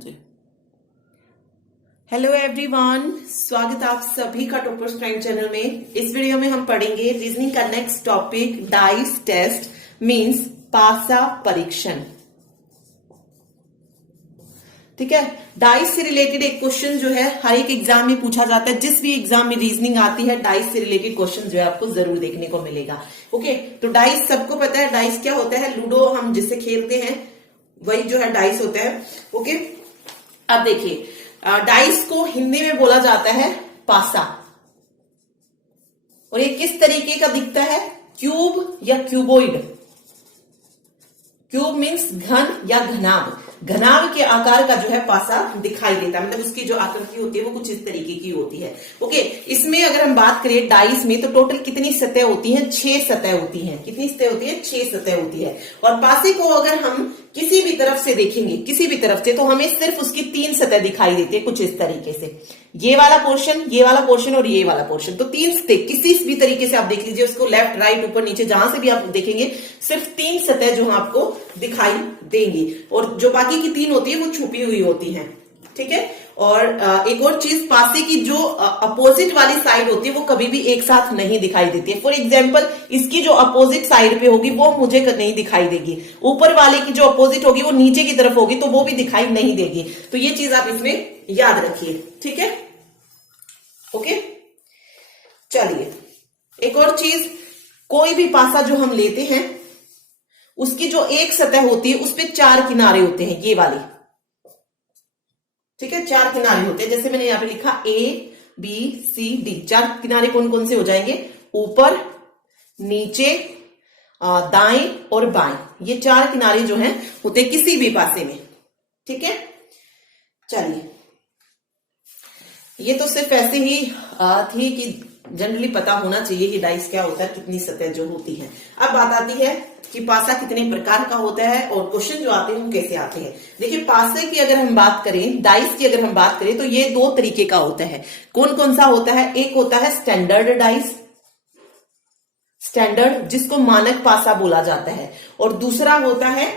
मुझे। Hello everyone, स्वागत आप सभी का टॉपर्स प्राइम चैनल में। इस वीडियो में हम पढ़ेंगे रीजनिंग का next topic dice test means पासा परीक्षण। ठीक है, डाइस से रिलेटेड एक क्वेश्चन जो है हर एक एग्जाम में पूछा जाता है। जिस भी एग्जाम में रीजनिंग आती है डाइस से रिलेटेड क्वेश्चन जो है आपको जरूर देखने को मिलेगा। ओके, तो डाइस सबको पता है। डाइस क्या होता है? लूडो हम जिससे खेलते हैं वही जो है डाइस होता है। ओके, अब देखिए, डाइस को हिंदी में बोला जाता है पासा। और ये किस तरीके का दिखता है? क्यूब या क्यूबोइड। क्यूब मीन्स घन या घनाभ। घनाभ के आकार का जो है पासा दिखाई देता है, मतलब उसकी जो आकृति होती है वो कुछ इस तरीके की होती है। ओके, इसमें अगर हम बात करें डाइस में तो टोटल कितनी सतह होती हैं? 6 सतह होती हैं। कितनी सतह होती है? 6 सतह होती है। और पासे को अगर हम किसी भी तरफ से देखेंगे, किसी भी तरफ से, तो हमें सिर्फ उसकी 3 सतह दिखाई देती है कुछ इस तरीके से। ये वाला पोर्शन, ये वाला पोर्शन और ये वाला पोर्शन, तो 3 सतह किसी भी तरीके से आप देख लीजिए उसको, लेफ्ट राइट ऊपर नीचे जहां से भी आप देखेंगे सिर्फ 3 सतह जो आपको दिखाई देंगी। और जो बाकी की 3 होती है वो छुपी हुई होती हैं। ठीक है, और एक और चीज, पासे की जो अपोजिट वाली साइड होती है वो कभी भी एक साथ नहीं दिखाई देती है। फॉर एग्जाम्पल, इसकी जो अपोजिट साइड पे होगी वो मुझे नहीं दिखाई देगी, ऊपर वाले की जो अपोजिट होगी वो नीचे की तरफ होगी तो वो भी दिखाई नहीं देगी। तो ये चीज आप इसमें याद रखिए। ठीक है, ओके, चलिए एक और चीज, कोई भी पासा जो हम लेते हैं उसकी जो एक सतह होती है उस पे 4 किनारे होते हैं, ये वाली। ठीक है, 4 किनारे होते हैं। जैसे मैंने यहां पे लिखा ABCD, 4 किनारे कौन कौन से हो जाएंगे? ऊपर, नीचे, दाएं और बाएं, ये 4 किनारे जो हैं होते किसी भी पासे में। ठीक है, चलिए, ये तो सिर्फ ऐसे ही थी कि जनरली पता होना चाहिए कि डाइस क्या होता है, कितनी सतह जो होती है। अब बात आती है कि पासा कितने प्रकार का होता है और क्वेश्चन जो आते हैं वो कैसे आते हैं। देखिए, पासे की अगर हम बात करें, डाइस की अगर हम बात करें तो ये 2 तरीके का होता है। कौन कौन सा होता है? एक होता है स्टैंडर्ड डाइस, स्टैंडर्ड जिसको मानक पासा बोला जाता है, और दूसरा होता है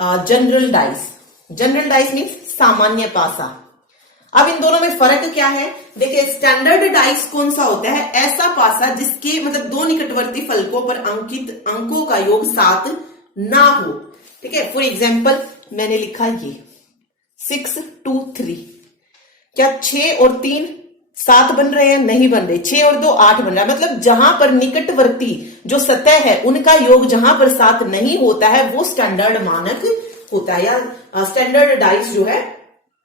general dice. General dice means सामान्य पासा। अब इन दोनों में फर्क क्या है? देखिए, स्टैंडर्ड डाइस कौन सा होता है? ऐसा पासा जिसके मतलब 2 निकटवर्ती फलकों पर अंकित अंकों का योग 7 ना हो। ठीक है, फॉर एग्जाम्पल मैंने लिखा ये 6 2 3, क्या 6 और 3 7 बन रहे हैं? नहीं बन रहे। 6 और 2 8 बन रहा है। मतलब जहां पर निकटवर्ती जो सतह है उनका योग जहां पर 7 नहीं होता है वो स्टैंडर्ड मानक होता है, या स्टैंडर्ड डाइस जो है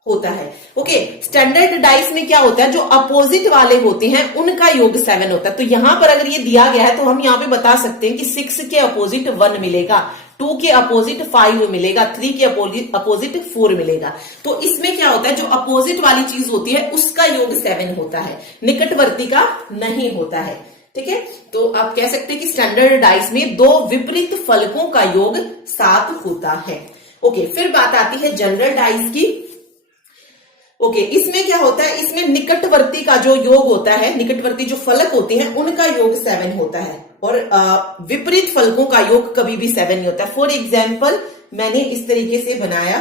होता है। ओके, स्टैंडर्ड डाइस में क्या होता है? जो अपोजिट वाले होते हैं उनका योग 7 होता है। तो यहां पर अगर ये दिया गया है तो हम यहां पे बता सकते हैं कि 6 के अपोजिट 1 मिलेगा, 2 के अपोजिट 5 मिलेगा, 3 के अपोजिट 4 मिलेगा। तो इसमें क्या होता है? जो अपोजिट वाली चीज होती है उसका योग 7 होता है, निकटवर्ती का नहीं होता है। ठीक है, तो आप कह सकते हैं कि स्टैंडर्ड डाइस में 2 विपरीत फलकों का योग 7 होता है। ओके, फिर बात आती है जनरल डाइस की। ओके, इसमें क्या होता है? इसमें निकटवर्ती का जो योग होता है, निकटवर्ती जो फलक होते हैं उनका योग 7 होता है, और विपरीत फलकों का योग कभी भी 7 नहीं होता। फॉर एग्जाम्पल, मैंने इस तरीके से बनाया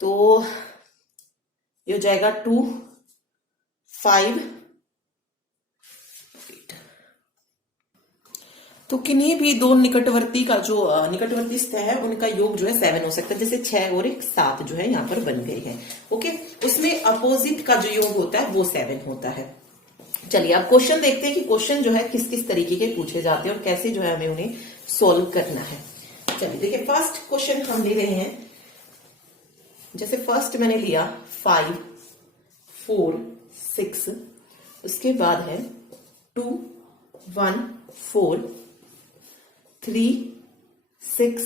तो ये हो जाएगा 2 5। तो किन्हीं भी 2 निकटवर्ती का जो निकटवर्ती सतह है उनका योग जो है 7 हो सकता है। जैसे 6 और 1 7 जो है यहां पर बन गए हैं। ओके, उसमें अपोजिट का जो योग होता है वो 7 होता है। चलिए, अब क्वेश्चन देखते हैं कि क्वेश्चन जो है किस किस तरीके के पूछे जाते हैं और कैसे जो है हमें उन्हें सोल्व करना है। चलिए देखिए, फर्स्ट क्वेश्चन हम ले रहे हैं। जैसे फर्स्ट मैंने लिया 5 4 6, उसके बाद है 2 1 4 3 6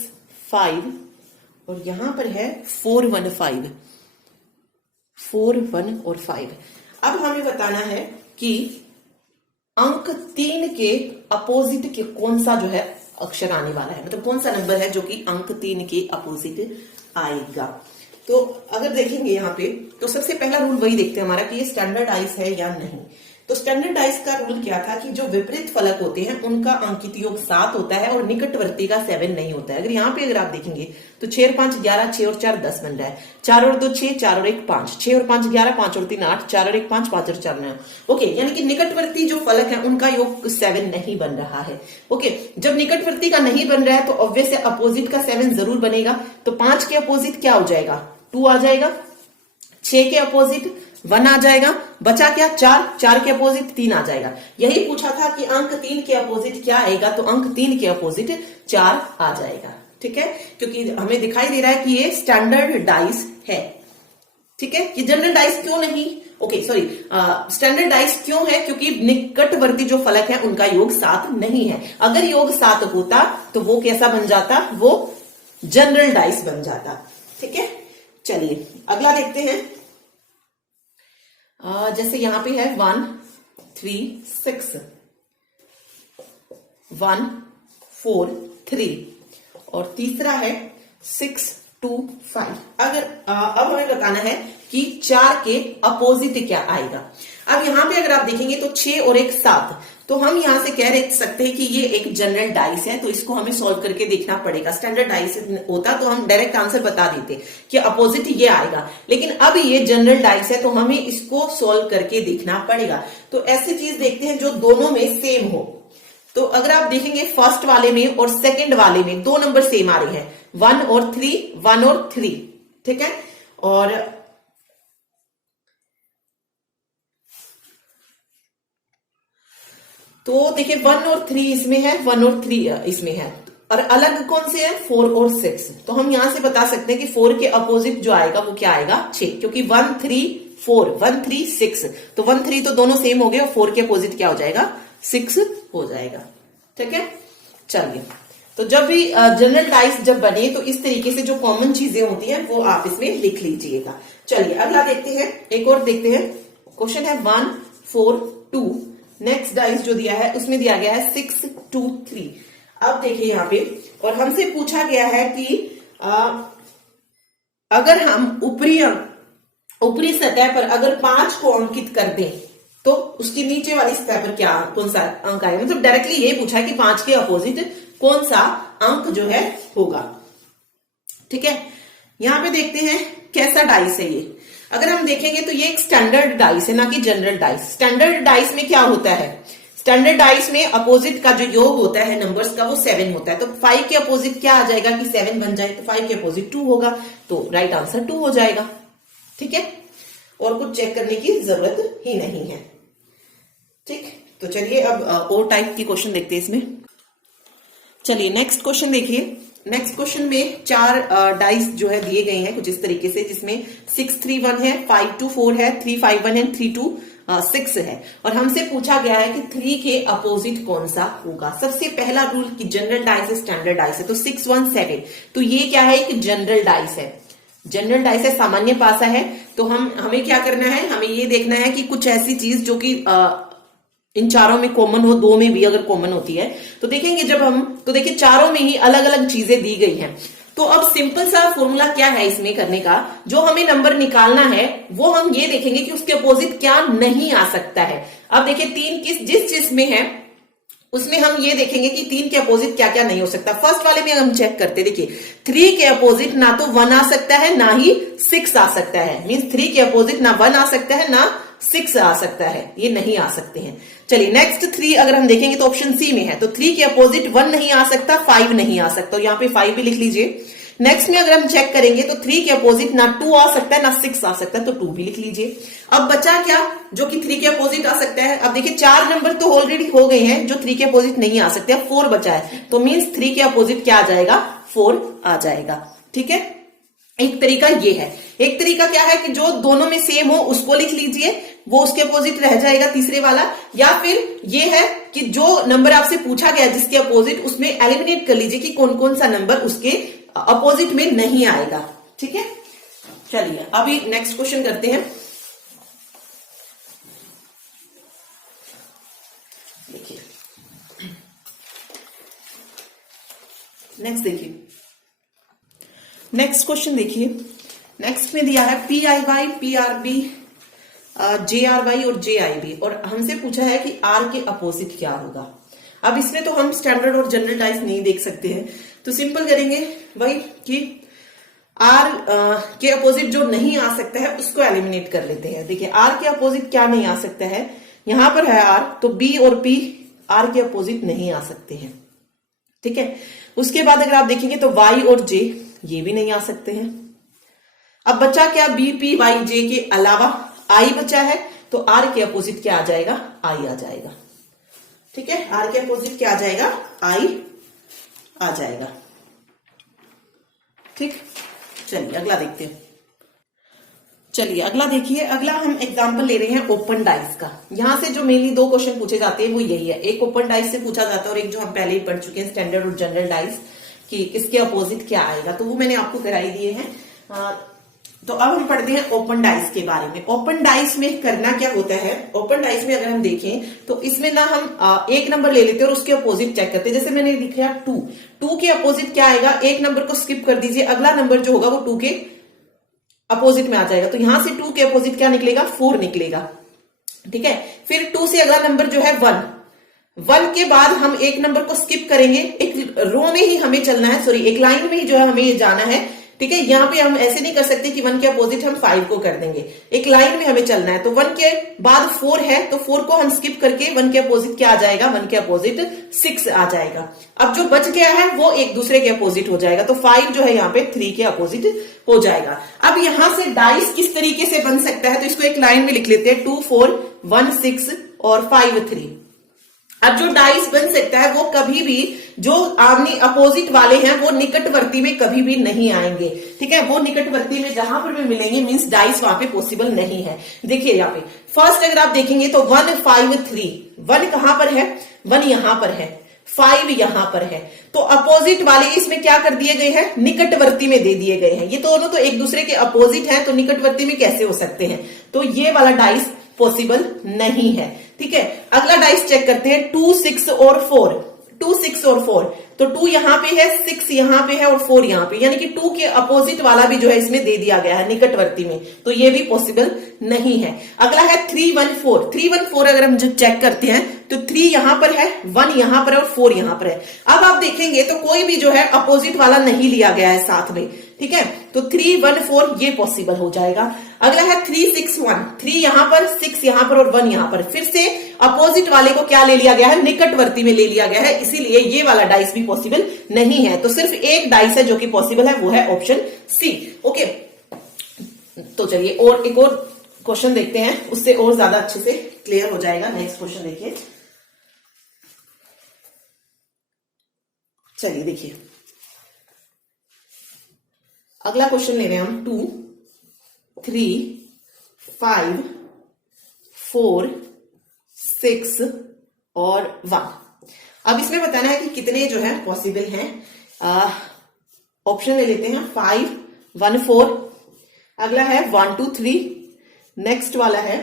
5, और यहां पर है 4 1 5, 4 1 और 5। अब हमें बताना है कि अंक 3 के अपोजिट के कौन सा जो है अक्षर आने वाला है, मतलब कौन सा नंबर है जो कि अंक 3 के अपोजिट आएगा। तो अगर देखेंगे यहां पे तो सबसे पहला रूल वही देखते हैं हमारा कि ये स्टैंडर्ड डाइस है या नहीं। तो स्टैंडर्ड डाइस का रूल क्या था कि जो विपरीत फलक होते हैं उनका अंकित योग 7 होता है और निकटवर्ती का 7 नहीं होता है। अगर यहाँ पे अगर आप देखेंगे तो 6 और 5 11, 6 और 4 10 बन रहा है, 4 और 2 6, 4 और 1 5, 6 और 5 11, 5 और 3 8, 4 और 1 5, 5 और 4 9। ओके, यानी कि निकटवर्ती जो फलक है उनका योग 7 नहीं बन रहा है। ओके, जब निकटवर्ती का नहीं बन रहा है तो ऑब्वियस है अपोजिट का 7 जरूर बनेगा। तो 5 के अपोजिट क्या हो जाएगा, 2 आ जाएगा, 6 के अपोजिट 1 आ जाएगा, बचा क्या 4, 4 के अपोजिट 3 आ जाएगा। यही पूछा था कि अंक 3 के अपोजिट क्या आएगा, तो अंक 3 के अपोजिट 4 आ जाएगा। ठीक है, क्योंकि हमें दिखाई दे रहा है कि ये स्टैंडर्ड डाइस है। ठीक है, ये जनरल डाइस क्यों नहीं, ओके सॉरी, स्टैंडर्ड डाइस क्यों है, क्योंकि निकटवर्ती जो फलक है उनका योग 7 नहीं है। अगर योग 7 होता तो वो कैसा बन जाता, वो जनरल डाइस बन जाता। ठीक है, चलिए अगला देखते हैं। जैसे यहां पे है 1 3 6, 1 4 3 और तीसरा है 6 2 5। अगर अब हमें बताना है कि 4 के अपोजिट क्या आएगा। अब यहां पे अगर आप देखेंगे तो 6 और 1 7, तो हम यहां से कह सकते हैं कि ये एक जनरल डाइस है, तो इसको हमें सॉल्व करके देखना पड़ेगा। स्टैंडर्ड डाइस होता तो हम डायरेक्ट आंसर बता देते कि अपोजिट ये आएगा, लेकिन अब ये जनरल डाइस है तो हमें इसको सॉल्व करके देखना पड़ेगा। तो ऐसी चीज देखते हैं जो दोनों में सेम हो। तो अगर आप देखेंगे फर्स्ट वाले में और सेकंड वाले में 2 नंबर सेम आ रहे हैं, 1 और 3, 1 और 3। ठीक है, और तो देखिए 1 और 3 इसमें है, 1 और 3 इसमें है, और अलग कौन से है 4 और 6। तो हम यहां से बता सकते हैं कि 4 के अपोजिट जो आएगा वो क्या आएगा 6, क्योंकि 1 3 4, 1 3 6, तो 1 3 तो दोनों सेम हो गए और 4 के अपोजिट क्या हो जाएगा 6 हो जाएगा। ठीक है, चलिए तो जब भी जनरल डाइस जब बने तो इस तरीके से जो कॉमन चीजें होती हैं वो आप इसमें लिख लीजिएगा। चलिए अगला देखते हैं, एक और देखते हैं। क्वेश्चन है 1 4 2, नेक्स्ट डाइस जो दिया है उसमें दिया गया है 6 2 3। अब देखिए यहाँ पे, और हमसे पूछा गया है कि अगर हम ऊपरी सतह पर अगर 5 को अंकित कर दें तो उसकी नीचे वाली सतह पर क्या कौन सा अंक आएगा। मतलब डायरेक्टली ये पूछा है कि 5 के अपोजिट कौन सा अंक जो है होगा। ठीक है, यहां पे देखते हैं कैसा डाइस है ये। अगर हम देखेंगे तो ये एक स्टैंडर्ड डाइस है, ना कि जनरल डाइस। स्टैंडर्ड डाइस में क्या होता है, स्टैंडर्ड डाइस में अपोजिट का जो योग होता है नंबर्स का वो 7 होता है। तो 5 के अपोजिट क्या आ जाएगा कि 7 बन जाए, तो 5 के अपोजिट 2 होगा, तो राइट आंसर 2 हो जाएगा। ठीक है, और कुछ चेक करने की जरूरत ही नहीं है। ठीक, तो चलिए अब और टाइप की क्वेश्चन देखते हैं इसमें। चलिए नेक्स्ट क्वेश्चन देखिए। नेक्स्ट क्वेश्चन में 4 डाइस जो है दिए गए हैं कुछ इस तरीके से, जिसमें 6 3 1 है, 5 2 4 है, 3 5 1 है, 3 2 6 है, और हमसे पूछा गया है कि 3 के अपोजिट कौन सा होगा। सबसे पहला रूल कि जनरल डाइस है, स्टैंडर्ड डाइस है, तो 6 1 7, तो ये क्या है कि जनरल डाइस है। जनरल डाइस है, सामान्य पासा है। तो हमें क्या करना है, हमें ये देखना है कि कुछ ऐसी चीज जो कि इन चारों में कॉमन हो, 2 में भी अगर कॉमन होती है तो देखेंगे जब हम, तो देखिए चारों में ही अलग अलग चीजें दी गई हैं। तो अब सिंपल सा फॉर्मूला क्या है इसमें करने का, जो हमें नंबर निकालना है वो हम ये देखेंगे कि उसके अपोजिट क्या नहीं आ सकता है। अब देखिए 3 जिस चीज में है उसमें हम ये देखेंगे कि 3 के अपोजिट क्या क्या नहीं हो सकता। फर्स्ट वाले में हम चेक करते, देखिए 3 के अपोजिट ना तो 1 आ सकता है ना ही 6 आ सकता है। मींस 3 के अपोजिट ना 1 आ सकता है ना 6 आ सकता है, ये नहीं आ सकते हैं। चलिए नेक्स्ट 3 अगर हम देखेंगे तो ऑप्शन सी में है, तो 3 के अपोजिट 1 नहीं आ सकता, 5 नहीं आ सकता, और यहाँ पे 5 भी लिख लीजिए। नेक्स्ट में अगर हम चेक करेंगे तो 3 के अपोजिट ना 2 आ सकता है ना 6 आ सकता है, तो 2 भी लिख लीजिए। अब बचा क्या जो कि 3 के अपोजिट आ सकता है। अब देखिए 4 नंबर तो ऑलरेडी हो गए हैं जो 3 के अपोजिट नहीं आ सकते, अब 4 बचा है, तो मीन्स 3 के अपोजिट क्या आ जाएगा 4 आ जाएगा। ठीक है, एक तरीका ये है। एक तरीका क्या है कि जो दोनों में सेम हो उसको लिख लीजिए, वो उसके अपोजिट रह जाएगा तीसरे वाला, या फिर ये है कि जो नंबर आपसे पूछा गया जिसके अपोजिट उसमें एलिमिनेट कर लीजिए कि कौन कौन सा नंबर उसके अपोजिट में नहीं आएगा। ठीक है, चलिए अभी नेक्स्ट क्वेश्चन करते हैं। देखिए नेक्स्ट देखिए, नेक्स्ट क्वेश्चन देखिए। नेक्स्ट में दिया है PIY PRB JRY और JIB, और हमसे पूछा है कि R के अपोजिट क्या होगा। अब इसमें तो हम स्टैंडर्ड और जनरल डाइस नहीं देख सकते हैं, तो सिंपल करेंगे वही कि R के अपोजिट जो नहीं आ सकता है उसको एलिमिनेट कर लेते हैं। देखिए R के अपोजिट क्या नहीं आ सकता है, यहां पर है R, तो B और P R के अपोजिट नहीं आ सकते हैं, ठीक है। उसके बाद अगर आप देखेंगे तो Y और J ये भी नहीं आ सकते हैं। अब बचा क्या, B P Y J के अलावा I बचा है, तो R के अपोजिट क्या आ जाएगा, I आ जाएगा, ठीक है। R के अपोजिट क्या आ जाएगा, I आ जाएगा, ठीक। चलिए अगला देखते हैं। चलिए अगला देखिए, अगला हम एग्जांपल ले रहे हैं ओपन डाइस का। यहां से जो मेनली दो क्वेश्चन पूछे जाते हैं वो यही है, एक ओपन डाइस से पूछा जाता है और एक जो हम पहले ही पढ़ चुके हैं स्टैंडर्ड और जनरल डाइस कि इसके अपोजिट क्या आएगा, तो वो मैंने आपको कराई दिए हैं। तो अब हम पढ़ते हैं ओपन डाइस के बारे में। ओपन डाइस में करना क्या होता है, ओपन डाइस में अगर हम देखें तो इसमें ना हम एक नंबर ले लेते हैं और उसके अपोजिट चेक करते हैं। जैसे मैंने लिखा 2 के अपोजिट क्या आएगा, एक नंबर को स्किप कर दीजिए, अगला नंबर जो होगा वो 2 के अपोजिट में आ जाएगा, तो यहां से 2 के अपोजिट क्या निकलेगा, 4 निकलेगा, ठीक है। फिर 2 से अगला नंबर जो है 1 के बाद हम एक नंबर को स्किप करेंगे, एक रो में ही हमें चलना है, सॉरी एक लाइन में ही जो है हमें ये जाना है, ठीक है। यहाँ पे हम ऐसे नहीं कर सकते कि 1 के अपोजिट हम 5 को कर देंगे, एक लाइन में हमें चलना है। तो 1 के बाद 4 है, तो 4 को हम स्किप करके 1 के अपोजिट क्या आ जाएगा, 1 के अपोजिट 6 आ जाएगा। अब जो बच गया है वो एक दूसरे के अपोजिट हो जाएगा, तो 5 जो है यहाँ पे 3 के अपोजिट हो जाएगा। अब यहां से डाइस किस तरीके से बन सकता है, तो इसको एक लाइन में लिख लेते हैं, 2 4 1 6 और 5 3। अब जो डाइस बन सकता है वो कभी भी जो आमने अपोजिट वाले हैं वो निकटवर्ती में कभी भी नहीं आएंगे, ठीक है। वो निकटवर्ती में जहां पर भी मिलेंगे मींस डाइस वहां पे पॉसिबल नहीं है। देखिए यहाँ पे फर्स्ट अगर आप देखेंगे तो 1 5 3, 1 कहां पर है, 1 यहां पर है, 5 यहां पर है, तो अपोजिट वाले इसमें क्या कर दिए गए हैं, निकटवर्ती में दे दिए गए हैं। ये दोनों तो एक दूसरे के अपोजिट हैं, तो निकटवर्ती में कैसे हो सकते हैं, तो ये वाला डाइस पॉसिबल नहीं है, ठीक है। अगला डाइस चेक करते हैं, 2 6 और 4, 2 6 और 4, तो 2 यहां पे है, 6 यहां पे है और 4 यहां पे, यानी कि 2 के अपोजिट वाला भी जो है इसमें दे दिया गया है निकटवर्ती में, तो ये भी पॉसिबल नहीं है। अगला है 3 1 4, 3 1 4 अगर हम जो चेक करते हैं तो 3 यहां पर है, 1 यहां पर है और 4 यहां पर है। अब आप देखेंगे तो कोई भी जो है अपोजिट वाला नहीं लिया गया है साथ में, ठीक है, तो 3 1 4 ये पॉसिबल हो जाएगा। अगला है 3 6 1, 3 यहां पर, 6 यहां पर और 1 यहां पर, फिर से अपोजिट वाले को क्या ले लिया गया है, निकटवर्ती में ले लिया गया है, इसीलिए ये वाला डाइस भी पॉसिबल नहीं है। तो सिर्फ एक डाइस है जो कि पॉसिबल है, वो है ऑप्शन सी, ओके। तो चलिए और एक और क्वेश्चन देखते हैं, उससे और ज्यादा अच्छे से क्लियर हो जाएगा। नेक्स्ट क्वेश्चन देखिए, चलिए देखिए अगला क्वेश्चन ले रहे हैं हम, 2 3 5 4 6 और 1। अब इसमें बताना है कि कितने जो है पॉसिबल हैं। ऑप्शन ले लेते हैं, 5 1 4, अगला है 1 2 3, नेक्स्ट वाला है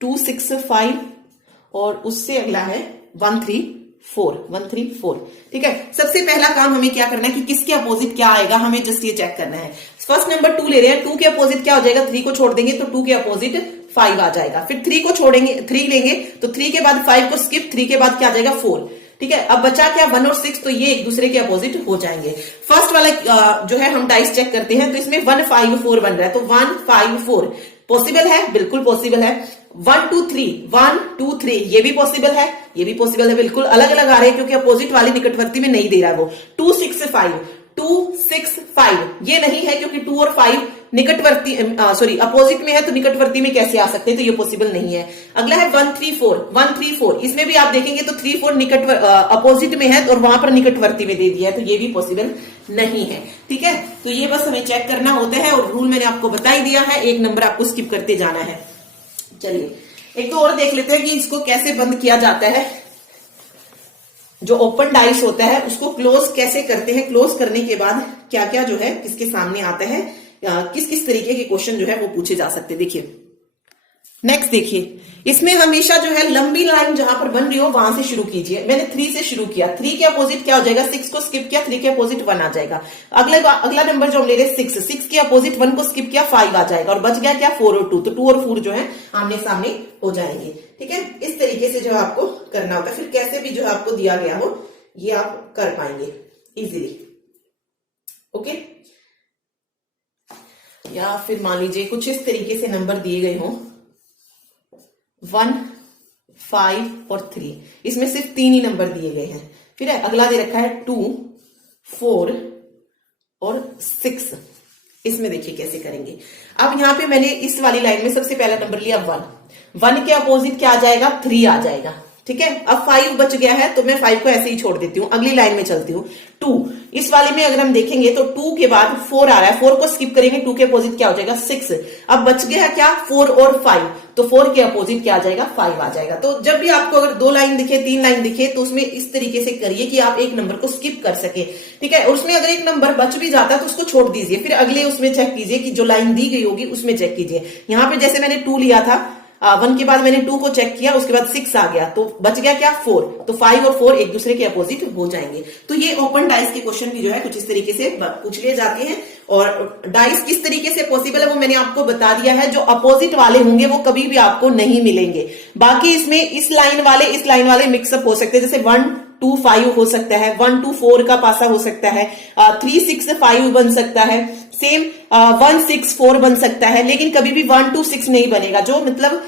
2 6 5 और उससे अगला है 1 3 4, ठीक है। सबसे पहला काम हमें क्या करना है कि किसके अपोजिट क्या आएगा, हमें जस्ट ये चेक करना है। फर्स्ट नंबर 2 ले रहे हैं, 2 के अपोजिट क्या हो जाएगा, 3 को छोड़ देंगे तो 2 के अपोजिट 5 आ जाएगा। फिर 3 को छोड़ेंगे, 3 लेंगे तो 3 के बाद 5 को स्किप, 3 के बाद क्या आ जाएगा 4, ठीक है। अब बचा क्या 1 और 6, तो ये एक दूसरे के अपोजिट हो जाएंगे। फर्स्ट वाला जो है हम डाइस चेक करते हैं, तो इसमें 1 5 4 बन रहा है, तो 1 5 4 पॉसिबल है, बिल्कुल पॉसिबल है। 1 2 3, 1 2 3 ये भी पॉसिबल है, ये भी पॉसिबल है, बिल्कुल अलग अलग आ रहे हैं क्योंकि अपोजिट वाली निकटवर्ती में नहीं दे रहा वो। 2 6 5, 2 6 5 ये नहीं है क्योंकि 2 और 5 निकटवर्ती अपोजिट में है, तो निकटवर्ती में कैसे आ सकते हैं, तो ये पॉसिबल नहीं है। अगला है 1 3 4, 1 3 4, इसमें भी आप देखेंगे तो 3 4 अपोजिट में है और वहां पर निकटवर्ती में दे दिया है, तो ये भी पॉसिबल नहीं है, ठीक है। तो ये बस हमें चेक करना होता है और रूल मैंने आपको बता ही दिया है, एक नंबर आपको स्किप करते जाना है। चलिए एक तो और देख लेते हैं कि इसको कैसे बंद किया जाता है। जो ओपन डाइस होता है उसको क्लोज कैसे करते हैं, क्लोज करने के बाद क्या क्या जो है किसके सामने आता है, किस किस तरीके के क्वेश्चन जो है वो पूछे जा सकते हैं। देखिए नेक्स्ट देखिए, इसमें हमेशा जो है लंबी लाइन जहां पर बन रही हो वहां से शुरू कीजिए। मैंने 3 से शुरू किया, 3 के अपोजिट क्या हो जाएगा, 6 को स्किप किया, 3 के अपोजिट 1 आ जाएगा। अगला नंबर जो हम ले रहे हैं 6 के अपोजिट 1 को स्किप किया, 5 आ जाएगा, और बच गया क्या 4 और 2, तो 2 और 4 जो है आमने सामने हो जाएंगे। ठीक है, इस तरीके से जो है आपको करना होता है, फिर कैसे भी जो है आपको दिया गया हो ये आप कर पाएंगे इजीली। ओके, या फिर मान लीजिए कुछ इस तरीके से नंबर दिए गए हों 1, 5 और 3, इसमें सिर्फ 3 ही नंबर दिए गए हैं। फिर अगला दे रखा है 2, 4 और 6। इसमें देखिए कैसे करेंगे। अब यहां पे मैंने इस वाली लाइन में सबसे पहला नंबर लिया 1 के अपोजिट क्या आ जाएगा 3 आ जाएगा। ठीक है, अब 5 बच गया है तो मैं 5 को ऐसे ही छोड़ देती हूँ, अगली लाइन में चलती हूँ। 2, इस वाले में अगर हम देखेंगे तो 2 के बाद 4 आ रहा है, 4 को स्किप करेंगे, 2 के अपोजिट क्या हो जाएगा 6। अब बच गया क्या 4 और 5, तो 4 के अपोजिट क्या आ जाएगा 5 आ जाएगा। तो जब भी आपको अगर 2 लाइन दिखे, 3 लाइन दिखे, तो उसमें इस तरीके से करिए कि आप एक नंबर को स्किप कर सके। ठीक है, उसमें अगर एक नंबर बच भी जाता है तो उसको छोड़ दीजिए, फिर अगले उसमें चेक कीजिए कि जो लाइन दी गई होगी उसमें चेक कीजिए। यहाँ पे जैसे मैंने 2 लिया था, 1 के बाद मैंने 2 को चेक किया, उसके बाद 6 आ गया, तो बच गया क्या 4, तो 5 और 4 एक दूसरे के अपोजिट हो जाएंगे। तो ये ओपन डाइस के क्वेश्चन भी जो है कुछ इस तरीके से पूछ लिए जाते हैं। और डाइस किस तरीके से पॉसिबल है वो मैंने आपको बता दिया है। जो अपोजिट वाले होंगे वो कभी भी आपको नहीं मिलेंगे। बाकी इसमें इस लाइन वाले मिक्सअप हो सकते हैं, जैसे 1, 2, 5 हो सकता है, 1, 2, 4 का पासा हो सकता है, 3, 6, 5 बन सकता है, सेम 1, 6, 4 बन सकता है, लेकिन कभी भी 1, 2, 6 नहीं बनेगा। जो मतलब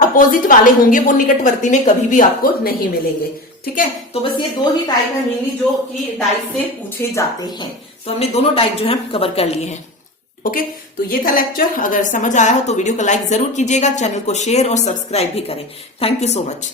अपोजिट वाले होंगे वो निकटवर्ती में कभी भी आपको नहीं मिलेंगे। ठीक है, तो बस ये 2 ही टाइप है मेनली जो कि डाइस से पूछे जाते हैं। तो हमने दोनों टाइप जो है कवर कर लिए हैं। ओके, तो ये था लेक्चर। अगर समझ आया हो तो वीडियो को लाइक जरूर कीजिएगा, चैनल को शेयर और सब्सक्राइब भी करें। Thank you so much.